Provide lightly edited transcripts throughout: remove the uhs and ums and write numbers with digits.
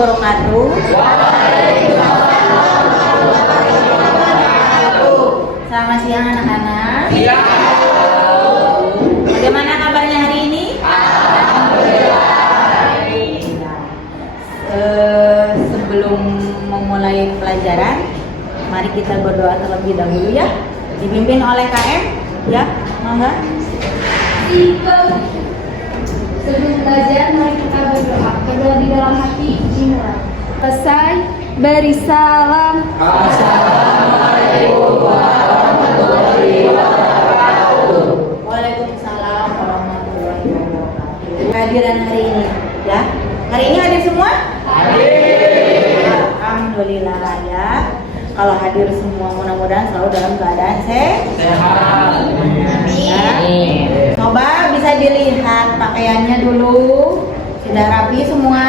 wabarakatuh. Selamat siang anak-anak. Bagaimana kabarnya hari ini? Sebelum memulai pelajaran, mari kita berdoa terlebih dahulu ya. Dipimpin oleh KM, ya, mangga. Sebelum belajar, mari kita berdoa. Berdoa di dalam hati, dimulai. Selesai, beri salam. Assalamualaikum warahmatullahi wabarakatuh. Waalaikumsalam warahmatullahi wabarakatuh. Kehadiran hari ini, ya. Hari ini hadir semua? Hadir. Alhamdulillah ya. Kalau hadir semua, mudah-mudahan selalu dalam keadaan sehat. Ya. Coba bisa dilihat pakaiannya dulu. Sudah rapi semua?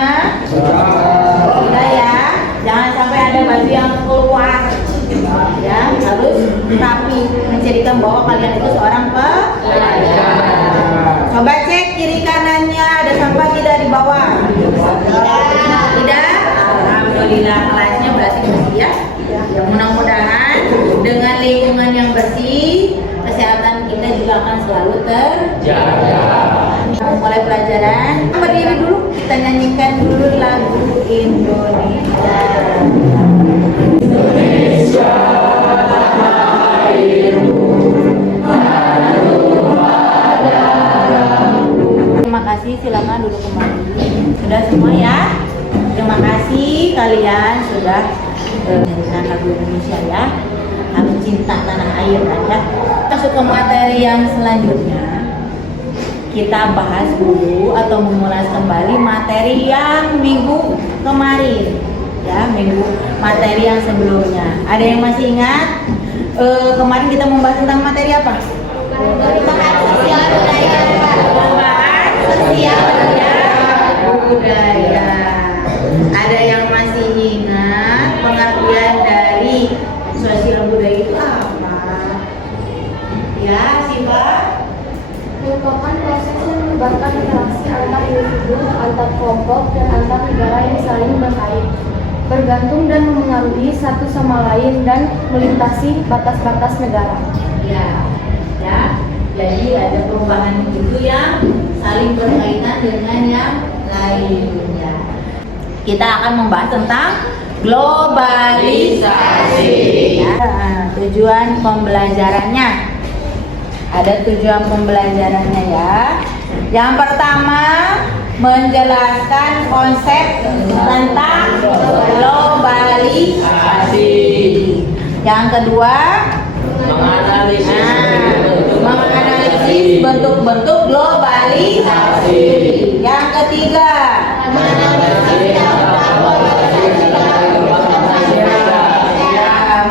Sudah ya. Jangan sampai ada baju yang keluar. Ya, harus rapi, menjadikan bahwa kalian itu seorang pelajar. Coba cek kiri kanannya, ada sampah tidak di bawah? Tidak? Alhamdulillah, kelasnya berarti bersih ya. Ya, mudah-mudahan dengan lingkungan yang bersih, kesehatan kita juga akan selalu terjaga. Mulai pelajaran, berdiri dulu, kita nyanyikan dulu lagu Indonesia. Indonesia airmu, terima kasih, silakan duduk kembali. Sudah semua ya? Terima kasih kalian sudah menyanyikan lagu Indonesia ya. Harus cinta tanah air aja. Masuk ke materi yang selanjutnya. Kita bahas dulu atau mengulas kembali materi yang minggu kemarin. Ya, minggu materi yang sebelumnya. Ada yang masih ingat? Kemarin kita membahas tentang materi apa? Perubahan sosial budaya. Perubahan sosial budaya. Ada yang masih ingat pengertian dari sosial budaya itu apa? Ya, Siva? Merupakan proses yang melibatkan interaksi antar individu, antar kelompok, dan antar negara yang saling berkait, bergantung dan memengaruhi satu sama lain dan melintasi batas-batas negara. Ya, ya. Jadi ada perubahan itu yang saling berkaitan dengan yang lainnya. Kita akan membahas tentang globalisasi. Ya, tujuan pembelajarannya. Ada tujuan pembelajarannya ya. Yang pertama, menjelaskan konsep tentang globalisasi. Yang kedua, menganalisis bentuk-bentuk globalisasi. Yang ketiga,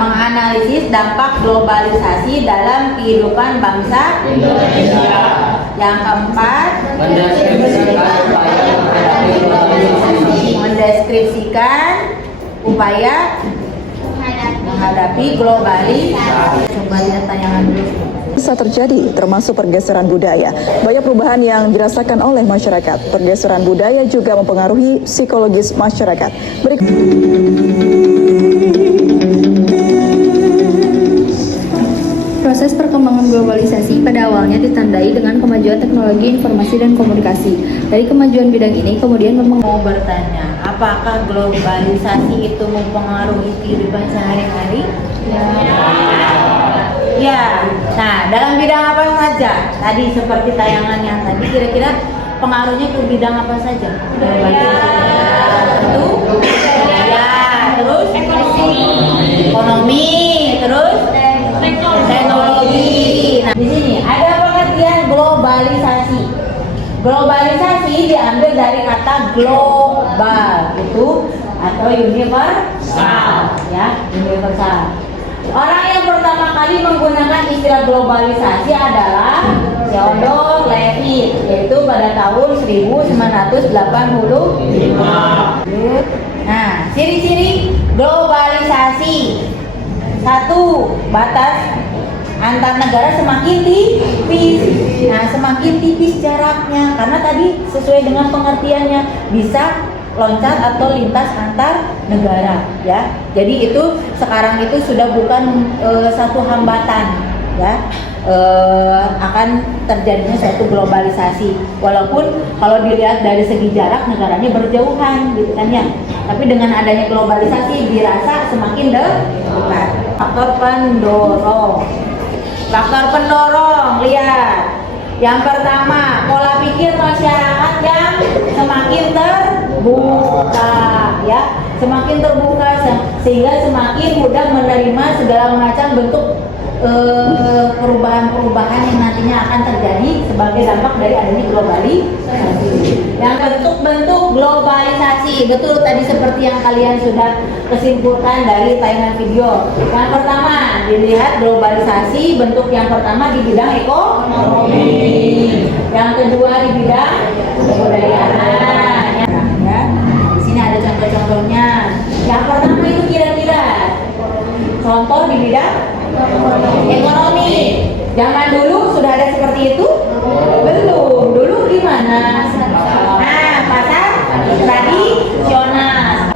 menganalisis dampak globalisasi dalam kehidupan bangsa Indonesia. Yang keempat, mendeskripsikan upaya menghadapi globalisasi. Coba lihat tayangan dulu. Bisa terjadi, termasuk pergeseran budaya. Banyak perubahan yang dirasakan oleh masyarakat. Pergeseran budaya juga mempengaruhi psikologis masyarakat. Proses perkembangan globalisasi pada awalnya ditandai dengan kemajuan teknologi informasi dan komunikasi. Dari kemajuan bidang ini kemudian Mau bertanya, apakah globalisasi itu mempengaruhi kehidupan sehari-hari? Ya. Nah, dalam bidang apa saja? Tadi seperti tayangan yang tadi, kira-kira pengaruhnya ke bidang apa saja? Tentu, ya, terus ekonomi, terus teknologi. Nah, di sini ada pengertian globalisasi. Globalisasi diambil dari kata global itu atau universal, ya, universal. Orang yang pertama kali menggunakan istilah globalisasi adalah Theodore Levitt, yaitu pada tahun 1985. Nah, ciri-ciri globalisasi. Satu, batas antar negara semakin tipis. Nah, semakin tipis jaraknya karena tadi sesuai dengan pengertiannya bisa loncat atau lintas antar negara ya. Jadi itu sekarang itu sudah bukan satu hambatan ya, akan terjadinya suatu globalisasi. Walaupun kalau dilihat dari segi jarak negaranya berjauhan gitu kan ya. Tapi dengan adanya globalisasi dirasa semakin dekat. Faktor pendorong. Faktor pendorong, lihat. Yang pertama, pola pikir masyarakat yang semakin terbuka ya, semakin terbuka sehingga semakin mudah menerima segala macam bentuk perubahan-perubahan yang nantinya akan terjadi sebagai dampak dari adanya globalisasi. Yang bentuk-bentuk globalisasi, betul tadi seperti yang kalian sudah kesimpulkan dari tayangan video. Yang pertama, dilihat globalisasi bentuk yang pertama di bidang ekonomi. Yang kedua di bidang kebudayaan. Ya. Di sini ada contoh-contohnya. Yang pertama itu kira-kira contoh di bidang ekonomi. Zaman dulu sudah ada seperti itu? Belum. Dulu gimana? Nah, pasar tradisional.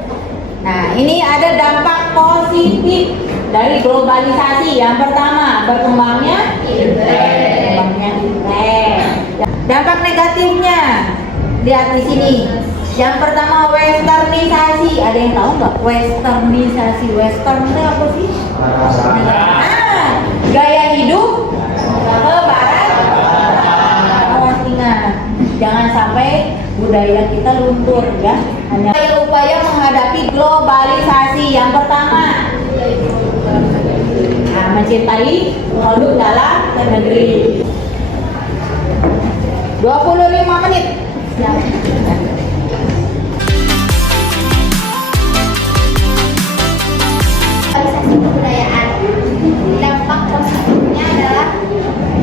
Nah, ini ada dampak positif dari globalisasi. Yang pertama, berkembangnya internet. Dampak negatifnya, lihat di sini. Yang pertama, westernisasi. Ada yang tahu nggak westernisasi? Western itu apa sih? Gaya hidup ke barat. Awas ingat, jangan sampai budaya kita luntur ya. Hanya upaya menghadapi globalisasi. Yang pertama, mencintai produk dalam negeri. 25 menit. Globalisasi kebudayaan. Dampak positifnya adalah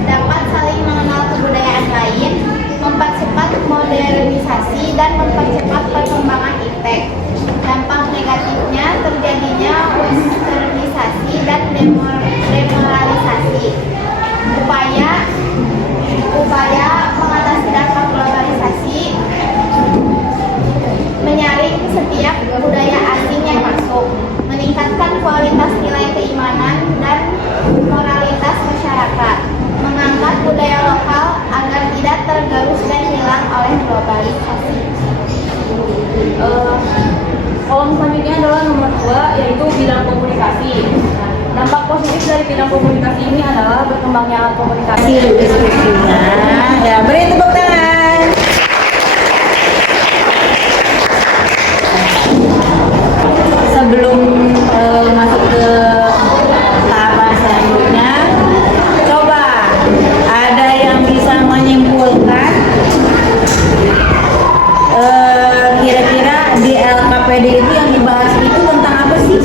dapat saling mengenal kebudayaan lain, mempercepat modernisasi dan mempercepat perkembangan iptek. Dampak negatifnya terjadinya westernisasi dan demoralisasi. Upaya mengatasi dampak globalisasi, menyaring setiap budaya asing yang masuk, meningkatkan kualitas nilai keimanan dan moralitas masyarakat, mengangkat budaya lokal agar tidak tergerus dan hilang oleh globalisasi. Kolom selanjutnya adalah nomor 2, yaitu bidang komunikasi. Dampak positif dari bidang komunikasi ini adalah berkembangnya alat komunikasi. Diskusinya, ya beri tepuk tangan. Sebelum masuk ke tahapan selanjutnya, coba ada yang bisa menyimpulkan kira-kira di LKPD itu yang dibahas itu tentang apa sih?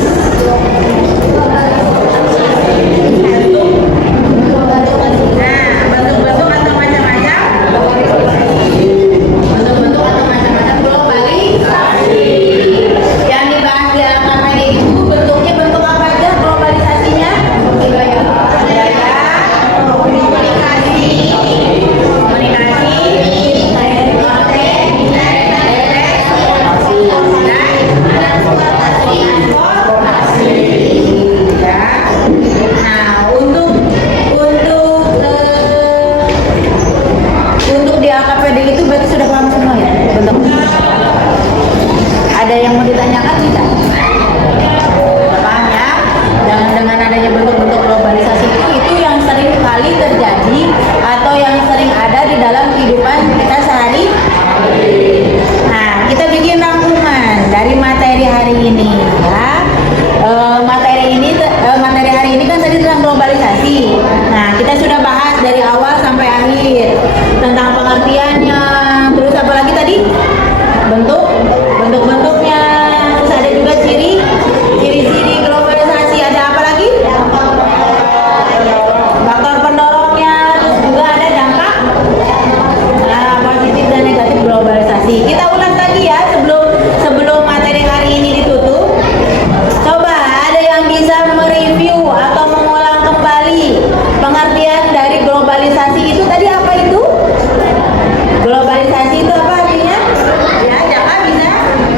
Bentuk-bentuk atau macam-macam globalisasi. Yang dibahas di LKPD itu bentuknya bentuk apa aja globalisasinya? Budaya, komunikasi,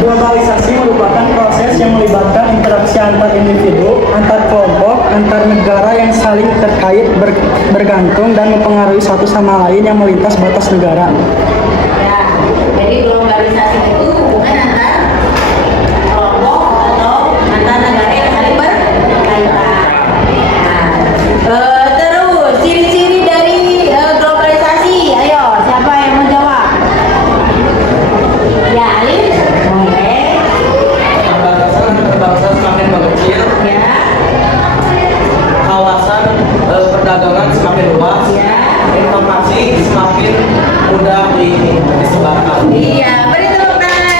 Globalisasi merupakan proses yang melibatkan interaksi antar individu, antar kelompok, antar negara yang saling terkait, bergantung, dan mempengaruhi satu sama lain yang melintas batas negara. Ya, jadi globalisasi itu hubungan antar kelompok atau antar negara yang saling berkaitan. Nah, terus ciri-ciri dari globalisasi, ayo siapa yang mau jawab? Ya, Alif, boleh. Perbatasan berbangsa semakin mengecil, Ya, kawasan perdagangan semakin luas, ya. informasi semakin mudah disebarkan. Iya, beri tepuk tangan.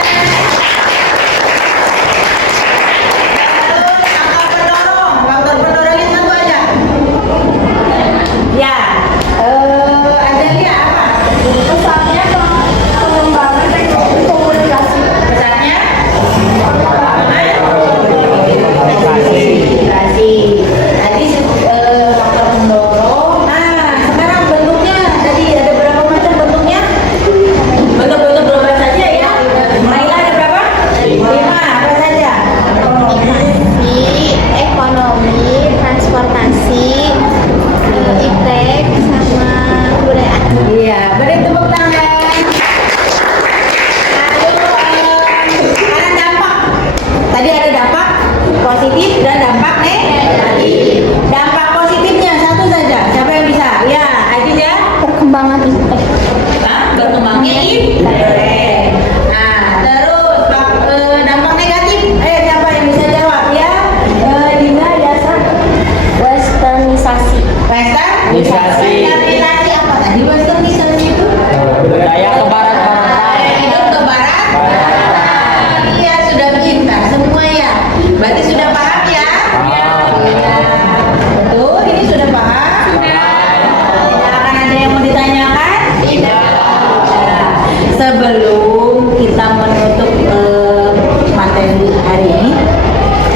Terus faktor pendorongnya satu aja. Ya, Azalia apa? Pesannya pengembangan teknologi komunikasi. Pesannya? Komunikasi. Tadi faktor pendorong. Nah, sekarang bentuknya tadi ada berapa macam bentuknya? Bentuk-bentuk globalisasi ya. Maila ada berapa? 5. Apa saja? Ekonomi, transportasi, iptek, sama kebudayaan. Iya, beri tepuk tangan. Lalu sekarang dampak. Tadi ada dampak positif dan dampak negatif. Dampak positifnya satu saja. Siapa yang bisa? Ya, Aziz ya. Perkembangan iptek. Berkembangnya iptek. Nah, terus dampak negatif. Siapa yang bisa jawab ya? Dina, Yasa. Westernisasi. Westernisasi. Westernisasi apa tadi? Westernisasi itu? Budaya ke barat. Hidup ke barat. Iya, sudah pintar semua ya. Berarti sudah paham ya? Iya. Betul, ini sudah paham? Tidak akan ada yang mau ditanyakan? Tidak. Sebelum kita menutup materi hari ini,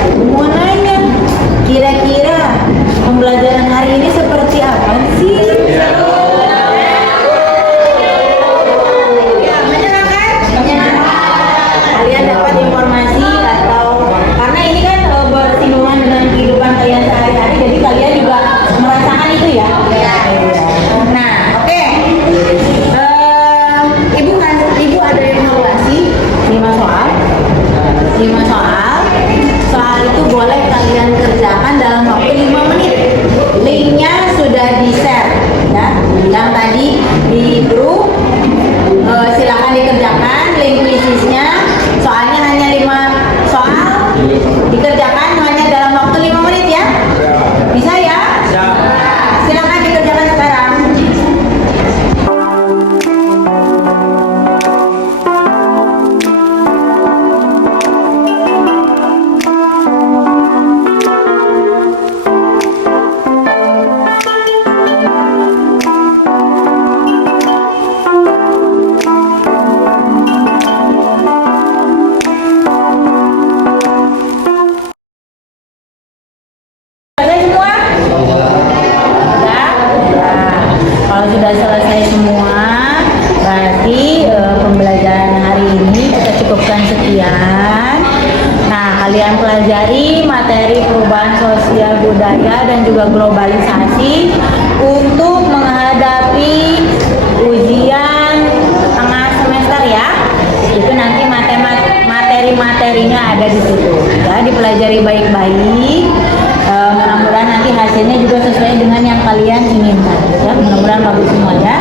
aku mau nanya, kira-kira pembelajaran hari ini seperti apa sih? Ya, menyenangkan? Menyenangkan. Kalian dapat informasi atau karena ini kan bersinggungan dengan kehidupan kalian sehari-hari, jadi kalian juga merasakan itu ya. Nah, oke. Ibu ada evaluasi 5 soal. 5 soal. Soal itu boleh kalian kerjakan dalam waktu 5 menit. Linknya sudah di-share ya. Yang tadi di grup silakan dikerjakan link quiznya. Soalnya hanya 5 soal. Dikerjakan hanya dalam waktu 5 menit ya. Bisa ya? Silakan dikerjakan sekarang. Selesai semua? Kalau sudah selesai semua, berarti pembelajaran hari ini kita cukupkan sekian. Nah, kalian pelajari materi perubahan sosial budaya dan juga globalisasi untuk menghadapi ujian tengah semester ya. Itu nanti materi-materinya ada di situ. Ya, dipelajari baik-baik. Mudah-mudahan nanti hasilnya juga sesuai dengan yang kalian inginkan. Ya, mudah-mudahan bagus semua ya.